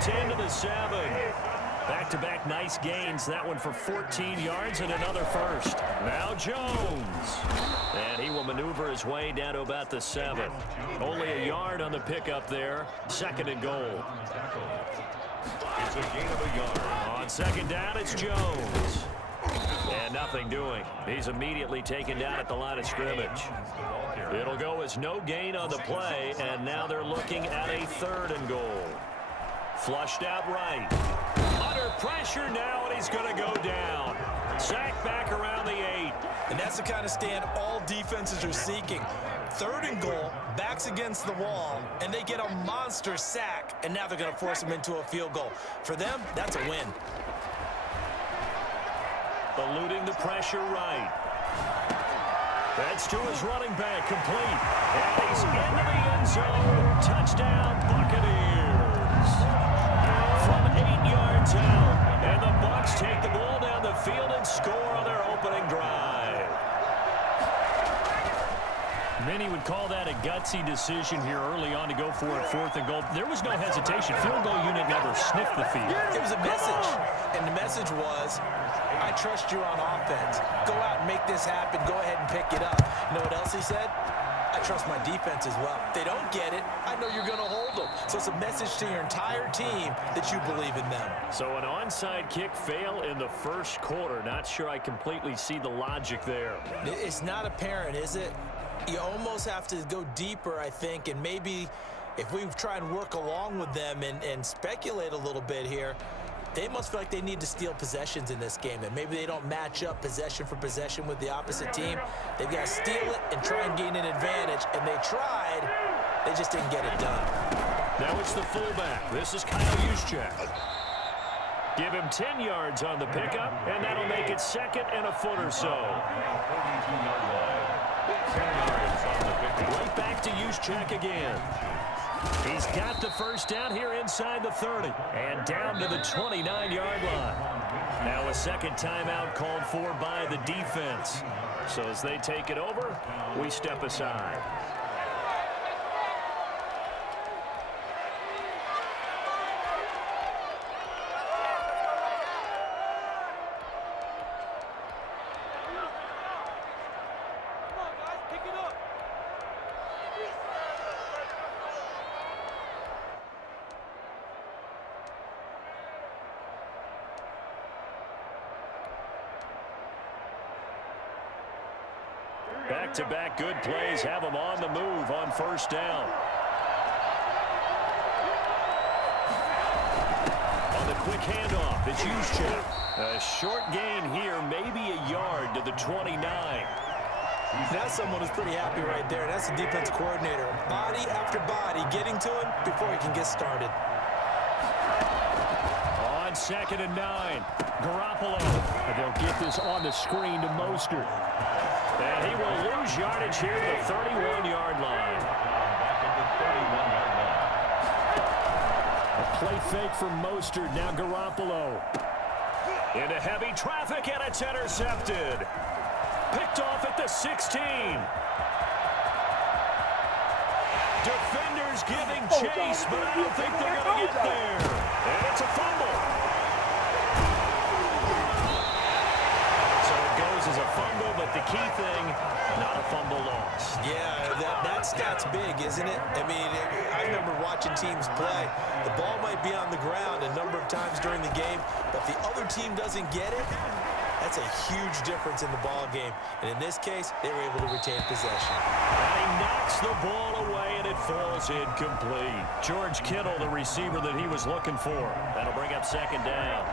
10 to the 7. Back-to-back nice gains. That one for 14 yards and another first. Now Jones. And he will maneuver his way down to about the 7. Only a yard on the pickup there. 2nd and goal. It's a gain of a yard. On 2nd down, it's Jones. And nothing doing. He's immediately taken down at the line of scrimmage. It'll go as no gain on the play, and now they're looking at a 3rd and goal. Flushed out right. Under pressure now, and he's going to go down. Sacked back around the 8. And that's the kind of stand all defenses are seeking. 3rd and goal, backs against the wall, and they get a monster sack, and now they're going to force him into a field goal. For them, that's a win. Eluding the pressure right. That's to his running back, complete. And he's into the end zone. Touchdown, Buccaneers. From 8 yards out. And the Bucs take the ball down the field and score on their opening drive. Many would call that a gutsy decision here early on to go for it, 4th and goal. There was no hesitation. Field goal unit never sniffed the field. It was a message. And the message was, I trust you on offense. Go out and make this happen. Go ahead and pick it up. You know what else he said? I trust my defense as well. If they don't get it, I know you're going to hold them. So it's a message to your entire team that you believe in them. So an onside kick fail in the 1st quarter. Not sure I completely see the logic there. It's not apparent, is it? You almost have to go deeper, I think, and maybe if we try and work along with them and speculate a little bit here, they must feel like they need to steal possessions in this game, and maybe they don't match up possession for possession with the opposite team. They've got to steal it and try and gain an advantage, and they tried. They just didn't get it done. Now it's the fullback. This is Kyle Juszczyk. Give him 10 yards on the pickup, and that'll make it 2nd and a foot or so. Right back to Juszczyk again. He's got the 1st down here inside the 30 and down to the 29-yard line. Now a 2nd timeout called for by the defense. So as they take it over, we step aside. Back-to-back good plays have them on the move on 1st down. On the quick handoff, it's Juszczyk. A short gain here, maybe a yard to the 29. That's someone who's pretty happy right there. That's the defense coordinator. Body after body getting to him before he can get started. On 2nd and 9, Garoppolo. And they'll get this on the screen to Mostert. And he will lose yardage here to the 31-yard line. A play fake from Mostert. Now Garoppolo. Into heavy traffic, and it's intercepted. Picked off at the 16. Defenders giving chase, but I don't think they're going to get there. And it's a fumble. So it goes as a fumble, but the key thing, not a fumble loss. Yeah, that stat's big, isn't it? I mean, I remember watching teams play. The ball might be on the ground a number of times during the game, but if the other team doesn't get it, that's a huge difference in the ball game. And in this case, they were able to retain possession. And he knocks the ball away, and it falls incomplete. George Kittle, the receiver that he was looking for. That'll bring up 2nd down.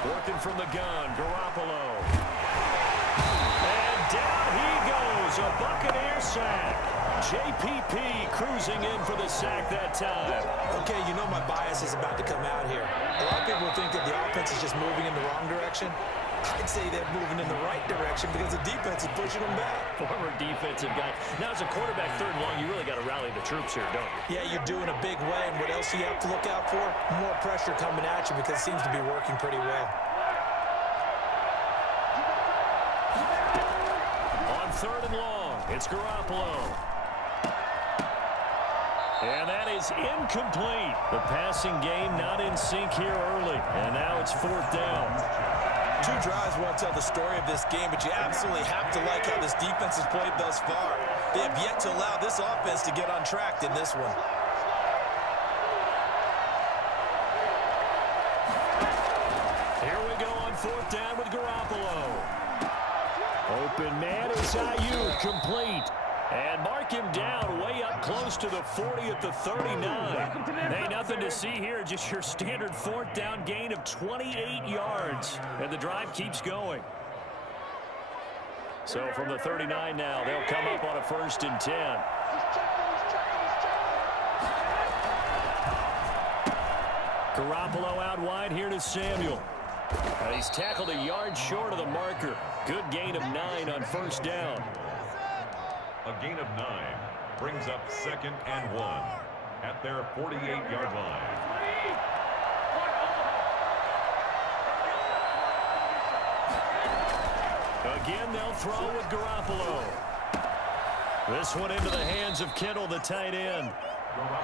Working from the gun, Garoppolo. And down he goes, a Buccaneer sack. JPP cruising in for the sack that time. Okay, you know my bias is about to come out here. A lot of people think that the offense is just moving in the wrong direction. I'd say they're moving in the right direction because the defense is pushing them back. Former defensive guy. Now, as a quarterback, 3rd and long, you really got to rally the troops here, don't you? Yeah, you're doing a big way, and what else do you have to look out for? More pressure coming at you because it seems to be working pretty well. third and long. It's Garoppolo. And that is incomplete. The passing game not in sync here early. And now it's fourth down. Two drives won't tell the story of this game, but you absolutely have to like how this defense has played thus far. They have yet to allow this offense to get on track in this one. Here we go on fourth down with Garoppolo. Open man is Ayuk, complete. And mark him down way up close to the 40 at the 39. Hey, nothing to see here, just your standard fourth down gain of 28 yards. And the drive keeps going. So from the 39 now, they'll come up on a 1st and 10. Garoppolo out wide here to Samuel. And he's tackled a yard short of the marker. Good gain of 9 on 1st down. A gain of 9 brings up 2nd and 1 at their 48-yard line. Again, they'll throw with Garoppolo. This one into the hands of Kittle, the tight end.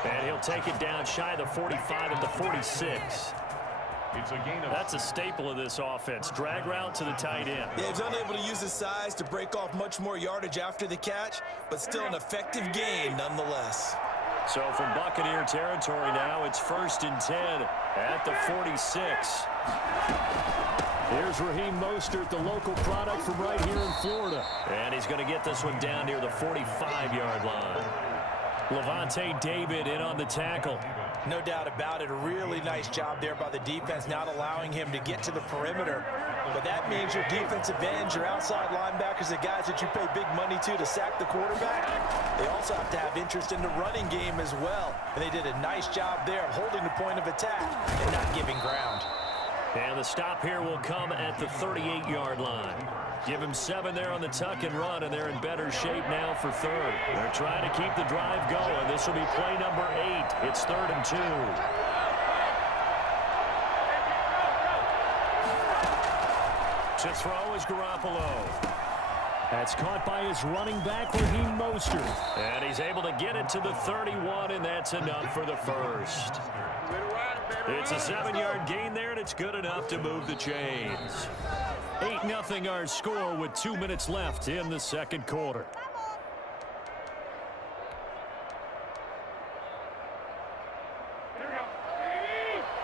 And he'll take it down shy of the 45 at the 46. It's a gain of... That's a staple of this offense. Drag route to the tight end. Yeah, he's unable to use his size to break off much more yardage after the catch, but still an effective gain nonetheless. So from Buccaneer territory now, it's 1st and 10 at the 46. Here's Raheem Mostert, the local product from right here in Florida. And he's going to get this one down near the 45-yard line. Levante David in on the tackle. No doubt about it. A really nice job there by the defense, not allowing him to get to the perimeter. But that means your defensive ends, your outside linebackers, the guys that you pay big money to sack the quarterback, they also have to have interest in the running game as well. And they did a nice job there of holding the point of attack and not giving ground. And the stop here will come at the 38-yard line. Give him 7 there on the tuck and run, and they're in better shape now for 3rd. They're trying to keep the drive going. This will be play number 8. It's 3rd and 2. To throw is Garoppolo. That's caught by his running back, Raheem Mostert. And he's able to get it to the 31, and that's enough for the first. It's a 7-yard gain there, and it's good enough to move the chains. 8-0 our score with 2 minutes left in the second quarter.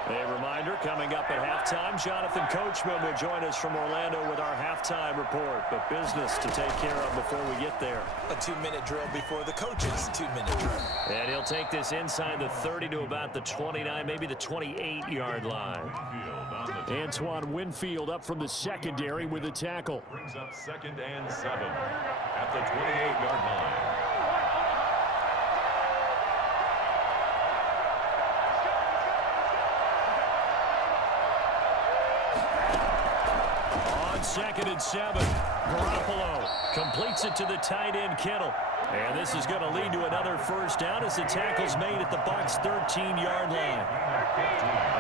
A reminder, coming up at halftime, Jonathan Coachman will join us from Orlando with our halftime report. But business to take care of before we get there. A 2-minute drill before the coach's 2-minute drill. And he'll take this inside the 30 to about the 29, maybe the 28-yard line. Antoine Winfield up from the secondary with a tackle. Brings up 2nd and 7 at the 28-yard line. On 2nd and 7, Garoppolo completes it to the tight end Kittle. And this is going to lead to another first down as the tackle's made at the Bucs' 13-yard line.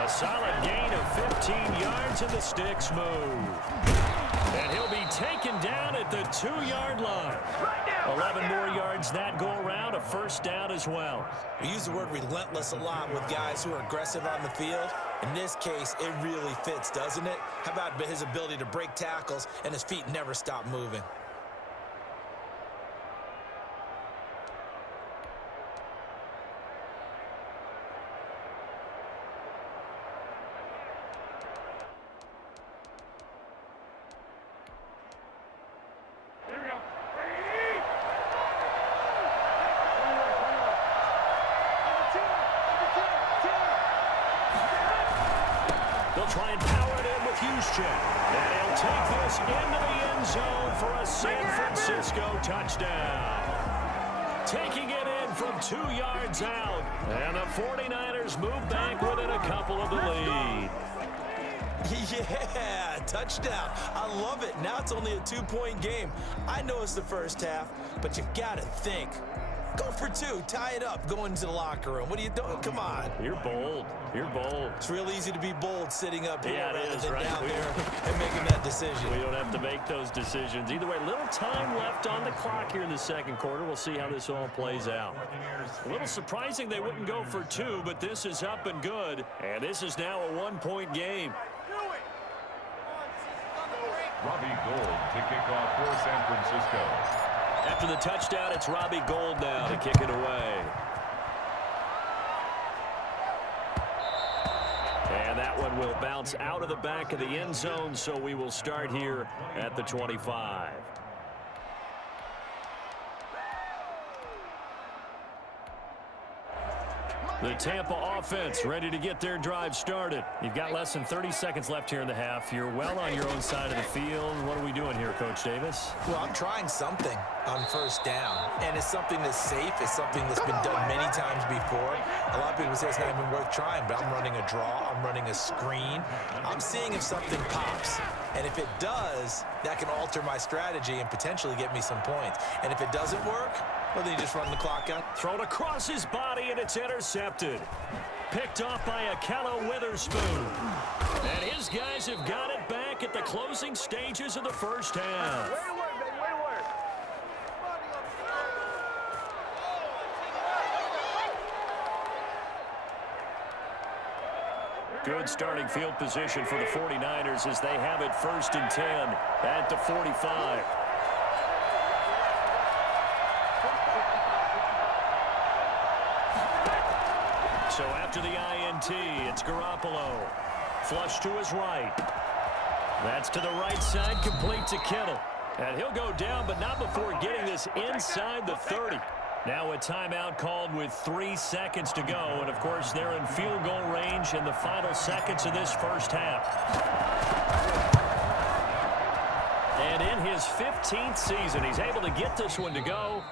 A solid gain of 15 yards and the sticks move. And he'll be taken down at the 2-yard line. 11 more yards that go around, a first down as well. We use the word relentless a lot with guys who are aggressive on the field. In this case, it really fits, doesn't it? How about his ability to break tackles and his feet never stop moving? Try and power it in with Houston. And he'll take this into the end zone for a San Francisco touchdown. Taking it in from 2 yards out. And the 49ers move back within a couple of the lead. Yeah, touchdown. I love it. Now it's only a 2-point game. I know it's the first half, but you've got to think Go for 2. Tie it up. Go into the locker room. What are you doing? Come on. You're bold. You're bold. It's real easy to be bold sitting up here Yeah, rather is, than right? down there and making that decision. We don't have to make those decisions. Either way, little time left on the clock here in the second quarter. We'll see how this all plays out. A little surprising they wouldn't go for 2, but this is up and good. And this is now a 1-point game. Robbie Gould to kick off for San Francisco. After the touchdown, it's Robbie Gould now to kick it away. And that one will bounce out of the back of the end zone, so we will start here at the 25. The Tampa offense ready to get their drive started. You've got less than 30 seconds left here in the half. You're well on your own side of the field. What are we doing here, Coach Davis? Well, I'm trying something on first down, and it's something that's safe. It's something that's been done many times before. A lot of people say it's not even worth trying, but I'm running a draw. I'm running a screen. I'm seeing if something pops, and if it does, that can alter my strategy and potentially get me some points. And if it doesn't work, well, then you just run the clock out. Thrown across his body, and it's intercepted. Picked off by Akello Witherspoon. And his guys have got it back at the closing stages of the first half. Way to work, baby. Way to work. Good starting field position for the 49ers as they have it 1st and 10 at the 45. So after the INT, it's Garoppolo. Flush to his right. That's to the right side, complete to Kittle. And he'll go down, but not before getting this inside the 30. Now a timeout called with 3 seconds to go. And, of course, they're in field goal range in the final seconds of this first half. And in his 15th season, he's able to get this one to go.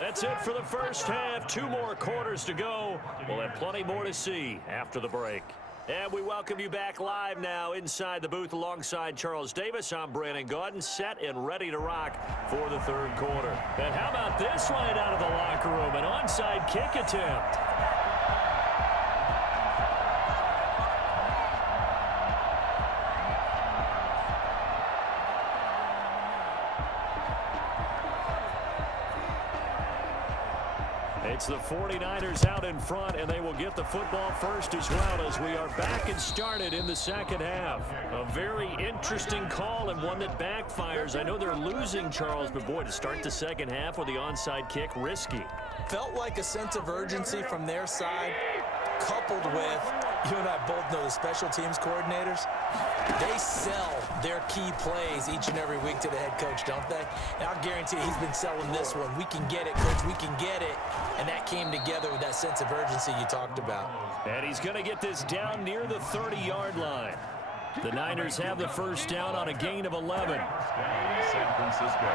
That's it for the first half. 2 more quarters to go. We'll have plenty more to see after the break. And we welcome you back live now inside the booth alongside Charles Davis. I'm Brandon Gaudin, set and ready to rock for the third quarter. And how about this right out of the locker room? An onside kick attempt. It's the 49ers out in front, and they will get the football first as well as we are back and started in the second half. A very interesting call and one that backfires. I know they're losing, Charles, but boy, to start the second half with the onside kick, risky. Felt like a sense of urgency from their side, coupled with, you and I both know the special teams coordinators, they sell their key plays each and every week to the head coach, don't they? And I'll guarantee he's been selling this one. We can get it, coach, we can get it. And that came together with that sense of urgency you talked about. And he's going to get this down near the 30-yard line. The Niners have the first down on a gain of 11. San Francisco.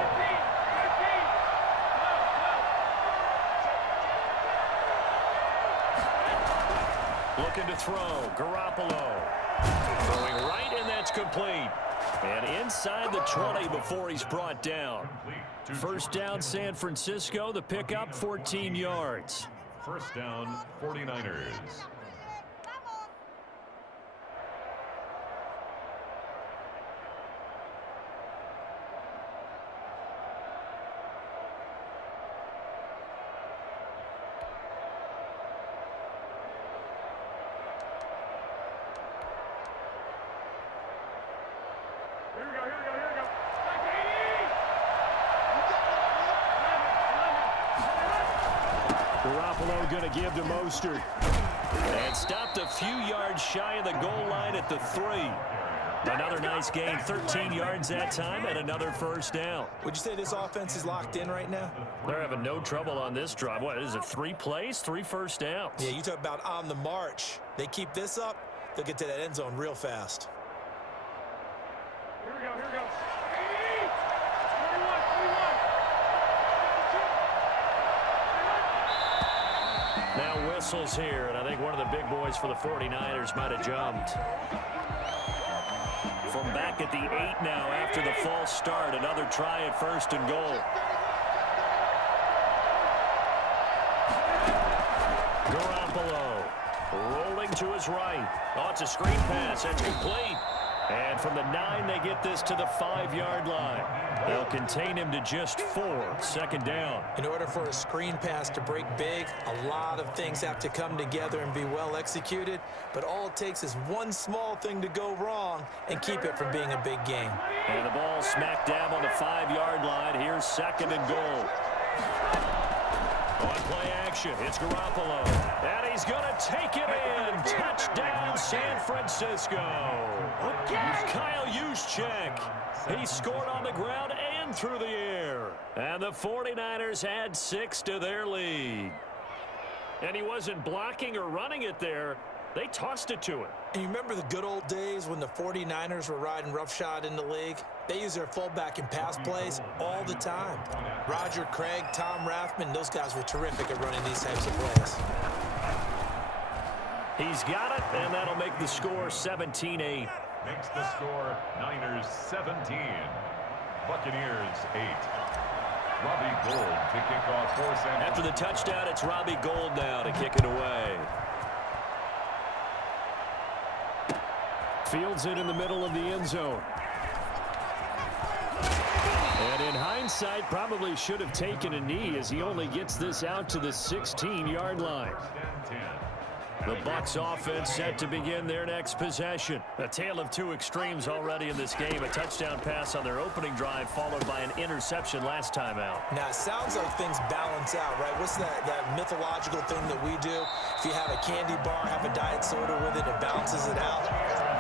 Looking to throw. Garoppolo. Throwing right, and that's complete. And inside the 20 before he's brought down. First down, San Francisco. The pickup, 14 yards. First down, 49ers. Garoppolo going to give to Mostert. And stopped a few yards shy of the goal line at the 3. Another nice gain, 13 yards that time, and another first down. Would you say this offense is locked in right now? They're having no trouble on this drive. What is it, 3 plays, 3 first downs? Yeah, you talk about on the march. They keep this up, they'll get to that end zone real fast. Here we go, here we go. Now whistles here, and I think one of the big boys for the 49ers might have jumped. From back at the 8 now after the false start, another try at 1st and goal. Garoppolo rolling to his right. Oh, it's a screen pass. That's complete. And from the 9, they get this to the 5-yard line. They'll contain him to just 4. Second down. In order for a screen pass to break big, a lot of things have to come together and be well executed. But all it takes is one small thing to go wrong and keep it from being a big game. And the ball smack dab on the 5-yard line. Here's second and goal. On play action, it's Garoppolo. And he's going to take it in. Touchdown, San Francisco. Kyle Juszczyk. He scored on the ground and through the air. And the 49ers add 6 to their lead. And he wasn't blocking or running it there. They tossed it to him. And you remember the good old days when the 49ers were riding roughshod in the league? They use their fullback in pass plays all the time. Roger Craig, Tom Rathman, those guys were terrific at running these types of plays. He's got it, and that'll make the score 17-8. Makes the score Niners 17, Buccaneers 8. Robbie Gould to kick off for San Francisco. After the touchdown, it's Robbie Gould now to kick it away. Fields it in the middle of the end zone. And in hindsight, probably should have taken a knee as he only gets this out to the 16-yard line. The Bucs offense set to begin their next possession. A tale of two extremes already in this game. A touchdown pass on their opening drive followed by an interception last time out. Now, it sounds like things balance out, right? What's that mythological thing that we do? If you have a candy bar, have a diet soda with it, it balances it out.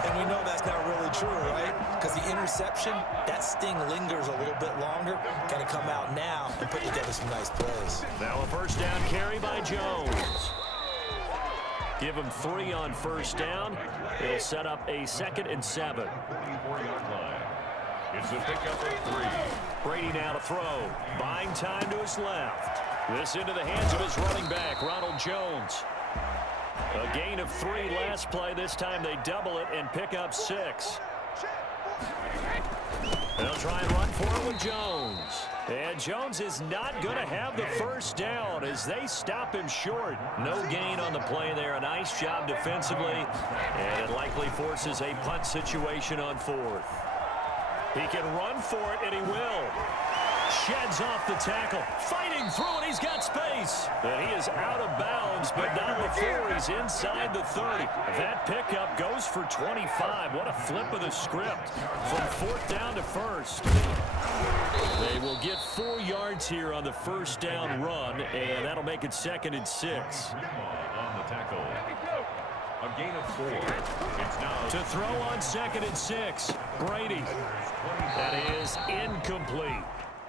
And we know that's not really true, right? Because the interception, that sting lingers a little bit longer. Got to come out now and put together some nice plays. Now a first down carry by Jones. Give him 3 on first down. It'll set up a 2nd and 7. 44-yard line. It's a pickup of 3. Brady now to throw. Buying time to his left. This into the hands of his running back, Ronald Jones. A gain of 3 last play. This time they double it and pick up 6. They'll try and run for it with Jones. And Jones is not going to have the first down as they stop him short. No gain on the play there. A nice job defensively. And it likely forces a punt situation on 4th. He can run for it, and he will. Sheds off the tackle. Fighting through it. He's got space. And he is out of bounds, but not before he's inside the 30. That pickup goes for 25. What a flip of the script from 4th down to 1st. They will get 4 yards here on the first down run, and that'll make it 2nd and 6. On the tackle. A gain of 4. It's now to throw on 2nd and 6. Brady. That is incomplete.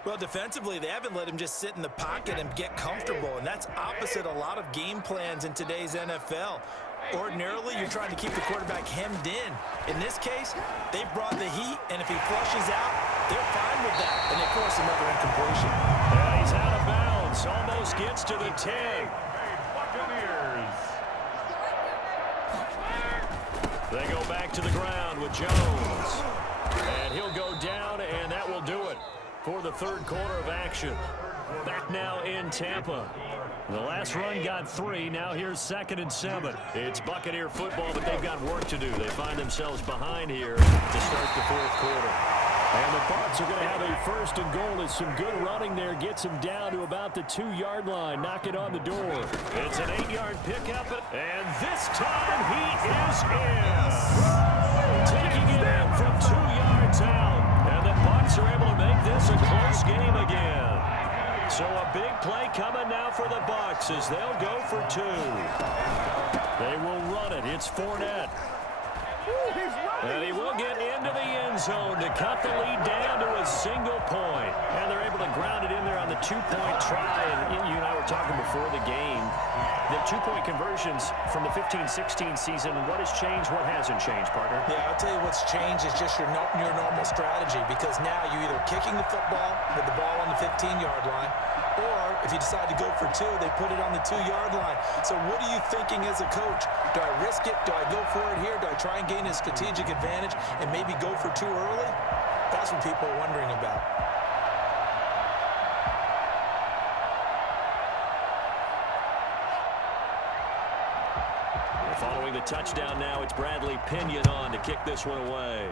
Well, defensively, they haven't let him just sit in the pocket and get comfortable, and that's opposite a lot of game plans in today's NFL. Ordinarily, you're trying to keep the quarterback hemmed in. In this case, they brought the heat, and if he flushes out, they're fine with that, and they force another incompletion. Yeah, he's out of bounds. Almost gets to the 10. Buccaneers. They go back to the ground with Jones. And he'll go down, and that will do it for the 3rd quarter of action. Back now in Tampa. The last run got 3. Now here's 2nd and 7. It's Buccaneer football, but they've got work to do. They find themselves behind here to start the 4th quarter. And the Bucs are going to have a 1st and goal as some good running there gets him down to about the 2-yard line. Knock it on the door. It's an 8-yard pickup, and this time he is in. Taking it in from 2 yards out. And the Bucs are able to make this a close game again. So a big play coming now for the Bucs as they'll go for 2. They will run it. It's Fournette. And he will get into the end zone to cut the lead down to a single point. And they're able to ground it in there on the 2-point try. And you and I were talking before the game. The 2-point conversions from the 15-16 season, what has changed, what hasn't changed, partner? Yeah, I'll tell you what's changed is just your normal strategy, because now you're either kicking the football with the ball on the 15-yard line, or if you decide to go for 2, they put it on the 2-yard line. So what are you thinking as a coach? Do I risk it? Do I go for it here? Do I try and gain a strategic advantage and maybe go for 2 early? That's what people are wondering about. touchdown now. It's Bradley Pinion on to kick this one away.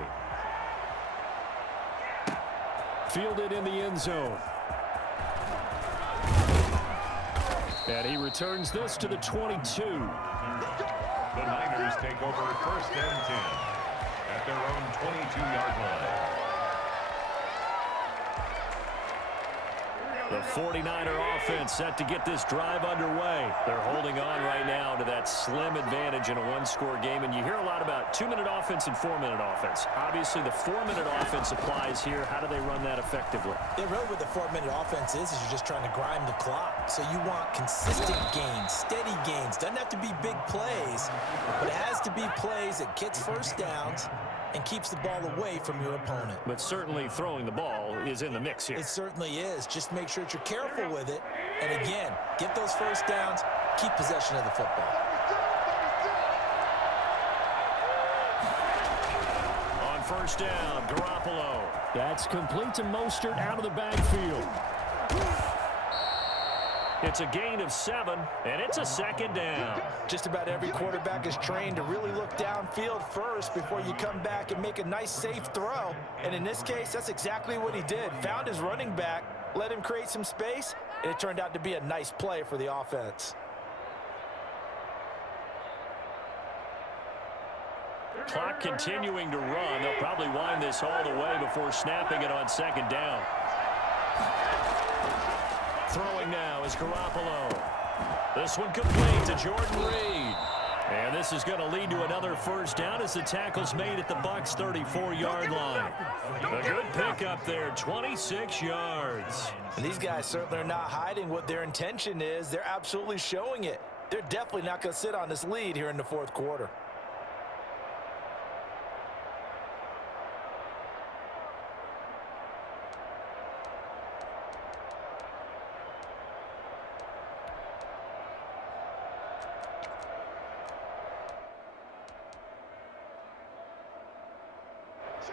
Fielded in the end zone. And he returns this to the 22. The Niners take over 1st and 10 at their own 22-yard line. The 49er offense set to get this drive underway. They're holding on right now to that slim advantage in a one-score game. And you hear a lot about 2-minute offense and 4-minute offense. Obviously, the 4-minute offense applies here. How do they run that effectively? Yeah, really what the 4-minute offense is you're just trying to grind the clock. So you want consistent gains, steady gains. Doesn't have to be big plays, but it has to be plays that gets first downs and keeps the ball away from your opponent. But certainly throwing the ball is in the mix here. It certainly is. Just make sure that you're careful with it. And again, get those first downs, keep possession of the football. On first down, Garoppolo. That's complete to Mostert out of the backfield. It's a gain of 7, and it's a second down. Just about every quarterback is trained to really look downfield first before you come back and make a nice, safe throw. And in this case, that's exactly what he did. Found his running back, let him create some space, and it turned out to be a nice play for the offense. Clock continuing to run. They'll probably wind this all the way before snapping it on second down. Throwing now is Garoppolo. This one complete to Jordan Reed. And this is going to lead to another first down as the tackle's made at the Bucs' 34-yard line. A good pickup there, 26 yards. And these guys certainly are not hiding what their intention is. They're absolutely showing it. They're definitely not going to sit on this lead here in the fourth quarter.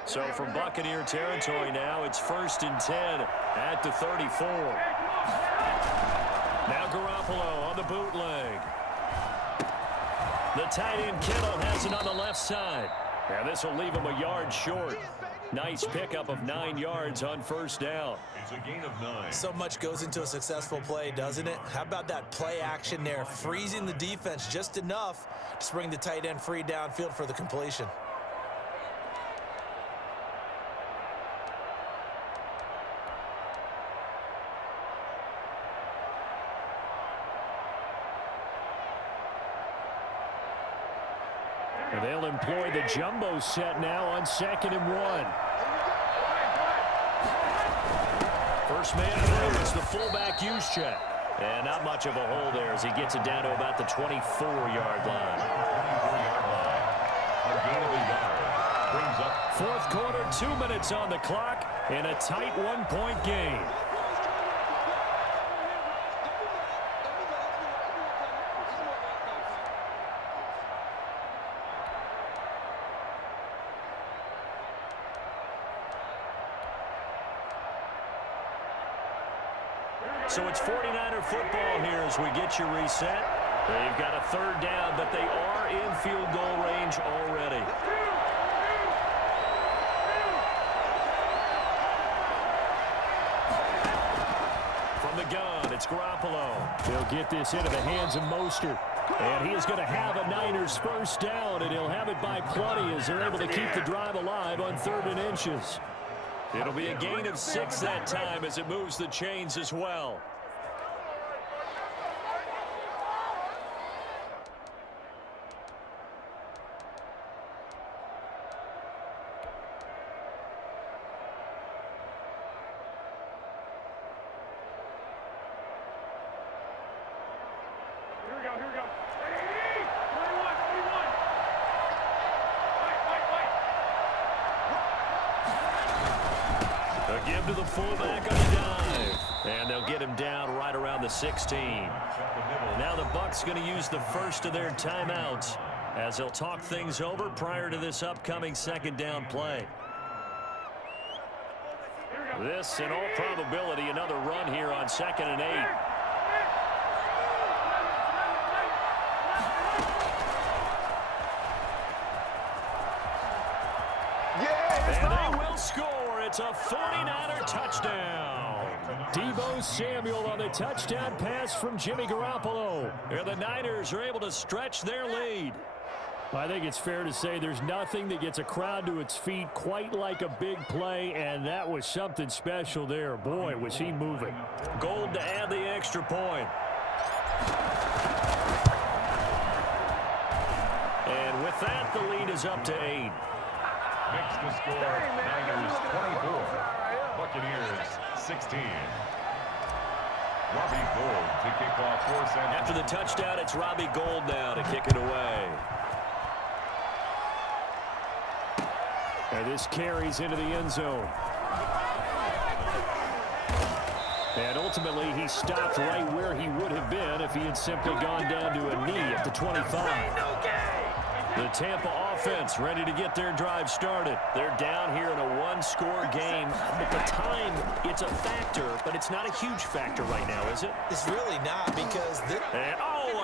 So from Buccaneer territory now, it's 1st and 10 at the 34. Now Garoppolo on the bootleg. The tight end Kittle has it on the left side. And this will leave him a yard short. Nice pickup of 9 yards on first down. It's a gain of 9. So much goes into a successful play, doesn't it? How about that play action there, freezing the defense just enough to bring the tight end free downfield for the completion. They'll employ the jumbo set now on 2nd and 1. First man through, it's the fullback use check. And not much of a hole there as he gets it down to about the 24-yard line. 24-yard line. A gain of a yard. Brings up Fourth quarter, 2 minutes on the clock, and a tight one-point game. So it's 49er football here as we get you reset. They've got a third down, but they are in field goal range already. From the gun, it's Garoppolo. He'll get this into the hands of Mostert. And he is going to have a Niners first down, and he'll have it by plenty as they're able to keep the drive alive on 3rd and inches. It'll be a gain of 6 that time as it moves the chains as well. Here we go. They'll give to the fullback on the dive. And they'll get him down right around the 16. Now the Bucs going to use the first of their timeouts as they'll talk things over prior to this upcoming second down play. This, in all probability, another run here on 2nd and 8. it's a 49er touchdown. Deebo Samuel on the touchdown pass from Jimmy Garoppolo. And the Niners are able to stretch their lead. I think it's fair to say there's nothing that gets a crowd to its feet quite like a big play, and that was something special there. Boy, was he moving. Gold to add the extra point. And with that, the lead is up to 8. Makes the score Niners 24, Buccaneers 16. Robbie Gould to kick off for San Francisco. After the touchdown, it's Robbie Gould now to kick it away. And this carries into the end zone. And ultimately, he stopped right where he would have been if he had simply gone down to a knee at the 25. The Tampa offense ready to get their drive started. They're down here in a one-score game. At the time, it's a factor, but it's not a huge factor right now, is it? It's really not because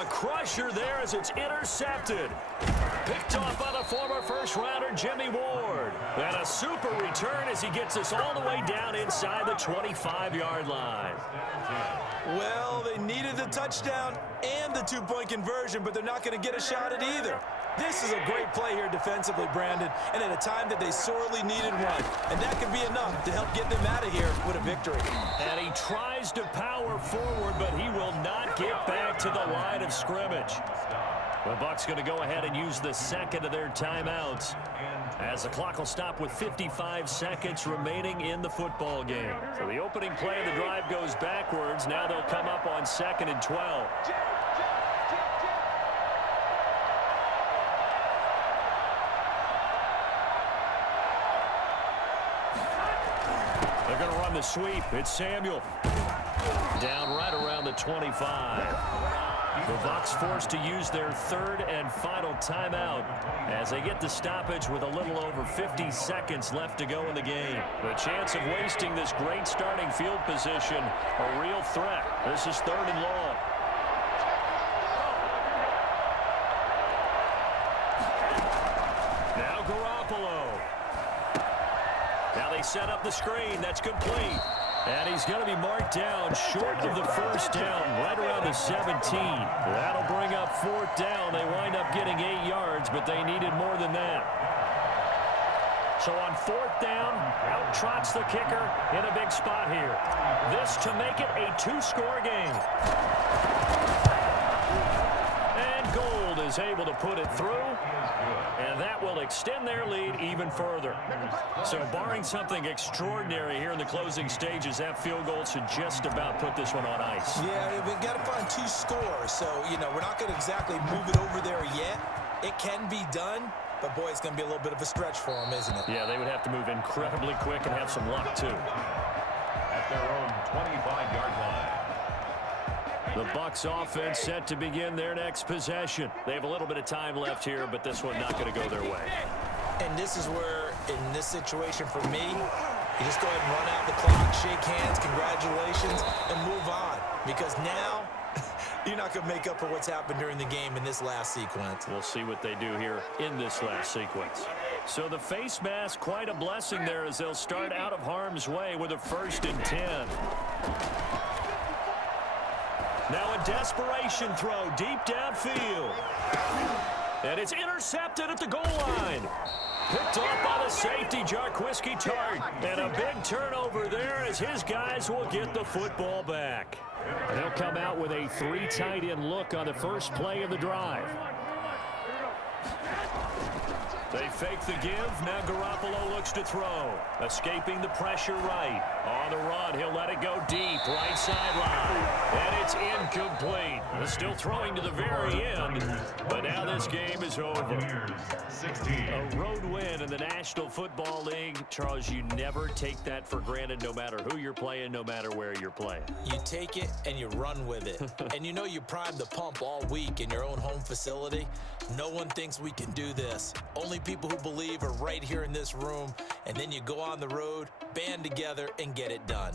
a crusher there as it's intercepted. Picked off by the former first-rounder Jimmy Ward. And a super return as he gets us all the way down inside the 25-yard line. Well, they needed the touchdown and the two-point conversion, but they're not going to get a shot at either. This is a great play here defensively, Brandon, and at a time that they sorely needed one. And that could be enough to help get them out of here with a victory. And he tries to power forward, but he will not get back to the line of scrimmage. The Bucs going to go ahead and use the second of their timeouts as the clock will stop with 55 seconds remaining in the football game. So the opening play of the drive goes backwards. Now they'll come up on 2nd and 12. They're going to run the sweep. It's Samuel. Down right around the 25. The Bucs forced to use their third and final timeout as they get the stoppage with a little over 50 seconds left to go in the game. The chance of wasting this great starting field position, a real threat. This is 3rd and long. Now Garoppolo. Now they set up the screen. That's complete. And he's going to be marked down short of the first down, right around the 17. That'll bring up 4th down. They wind up getting 8 yards, but they needed more than that. So on 4th down, out trots the kicker in a big spot here. This to make it a 2-score game. And Gould is able to put it through. And that will extend their lead even further. So barring something extraordinary here in the closing stages, that field goal should just about put this one on ice. Yeah, we've got to find 2 scores. So, we're not going to exactly move it over there yet. It can be done, but boy, it's going to be a little bit of a stretch for them, isn't it? Yeah, they would have to move incredibly quick and have some luck, too. At their own 25-yard line. The Bucs offense set to begin their next possession. They have a little bit of time left here, but this one not going to go their way. And this is where, in this situation for me, you just go ahead and run out the clock, shake hands, congratulations, and move on. Because now, you're not going to make up for what's happened during the game in this last sequence. We'll see what they do here in this last sequence. So the face mask, quite a blessing there as they'll start out of harm's way with a 1st and 10. Now a desperation throw deep downfield. And it's intercepted at the goal line. Picked off by the safety, Jarquiski Tart. And a big turnover there as his guys will get the football back. They'll come out with a 3 tight end look on the first play of the drive. They fake the give. Now Garoppolo looks to throw. Escaping the pressure right. On the run, he'll let it go deep. Right sideline. And it's incomplete. Still throwing to the very end. But now this game is over. 16. A road win in the National Football League. Charles, you never take that for granted no matter who you're playing, no matter where you're playing. You take it and you run with it. And you primed the pump all week in your own home facility. No one thinks we can do this. Only people who believe are right here in this room. And then you go on the road, band together, and get it done.